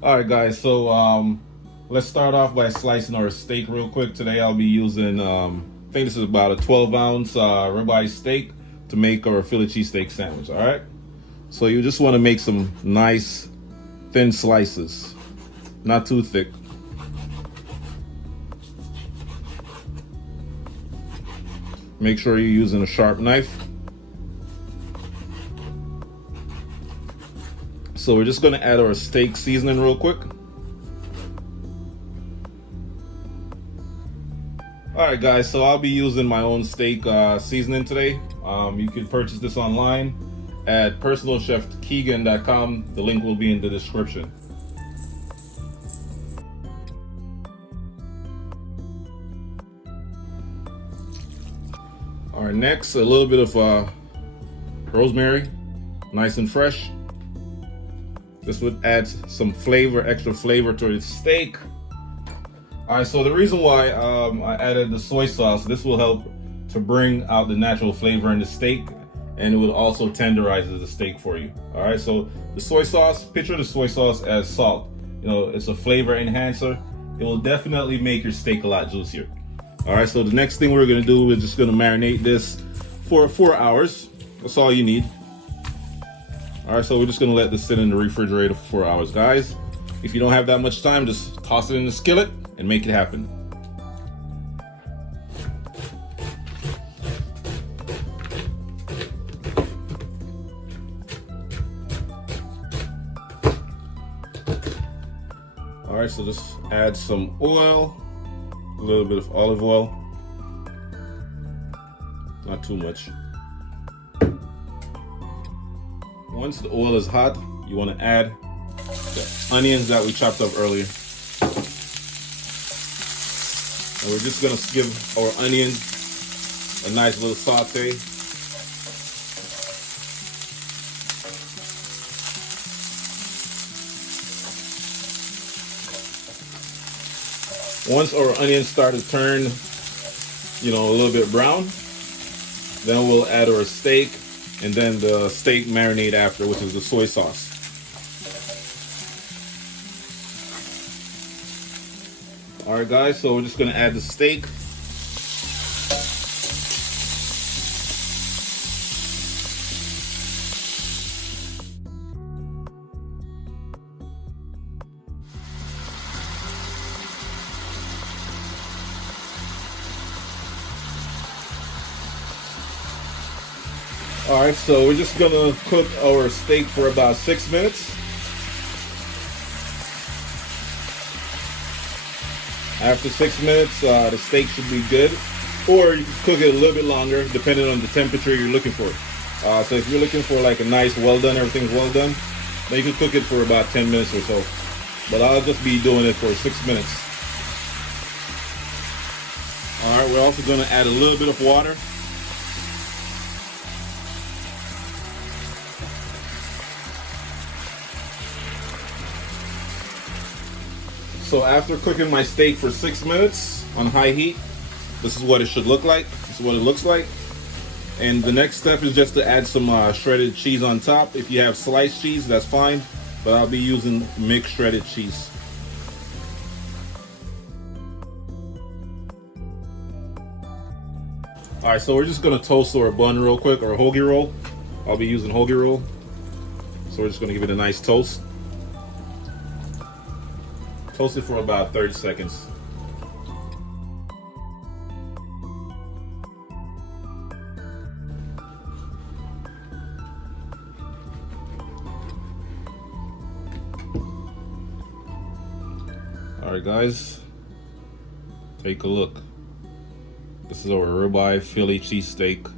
All right, guys. So let's start off by slicing our steak real quick. Today I'll be using, I think this is about a 12-ounce ribeye steak to make our Philly cheesesteak sandwich. All right. So you just want to make some nice thin slices, not too thick. Make sure you're using a sharp knife. So we're just gonna add our steak seasoning real quick. All right, guys, so I'll be using my own steak seasoning today. You can purchase this online at personalchefkeegan.com. The link will be in the description. All right, next, a little bit of rosemary, nice and fresh. This would add some flavor, extra flavor to the steak. All right, so the reason why I added the soy sauce, this will help to bring out the natural flavor in the steak, and it will also tenderize the steak for you. All right, so the soy sauce, picture the soy sauce as salt. You know, it's a flavor enhancer. It will definitely make your steak a lot juicier. All right, so the next thing we're gonna do is just gonna marinate this for 4 hours. That's all you need. All right, so we're just gonna let this sit in the refrigerator for 4 hours, guys. If you don't have that much time, just toss it in the skillet and make it happen. All right, so just add some oil, a little bit of olive oil, not too much. Once the oil is hot, you want to add the onions that we chopped up earlier. And we're just going to give our onions a nice little saute. Once our onions start to turn, you know, a little bit brown, then we'll add our steak and then the steak marinade after, which is the soy sauce. All right, guys, so we're just gonna add the steak. All right, so we're just gonna cook our steak for about 6 minutes. After 6 minutes, the steak should be good, or you can cook it a little bit longer depending on the temperature you're looking for. So if you're looking for like a nice, well done, everything's well done, then you can cook it for about 10 minutes or so. But I'll just be doing it for 6 minutes. All right, we're also gonna add a little bit of water. So after cooking my steak for 6 minutes on high heat, this is what it should look like. This is what it looks like. And the next step is just to add some shredded cheese on top. If you have sliced cheese, that's fine, but I'll be using mixed shredded cheese. All right, so we're just gonna toast our bun real quick, or hoagie roll. I'll be using hoagie roll. So we're just gonna give it a nice toast. Toast it for about 30 seconds. All right, guys, take a look. This is our ribeye Philly cheesesteak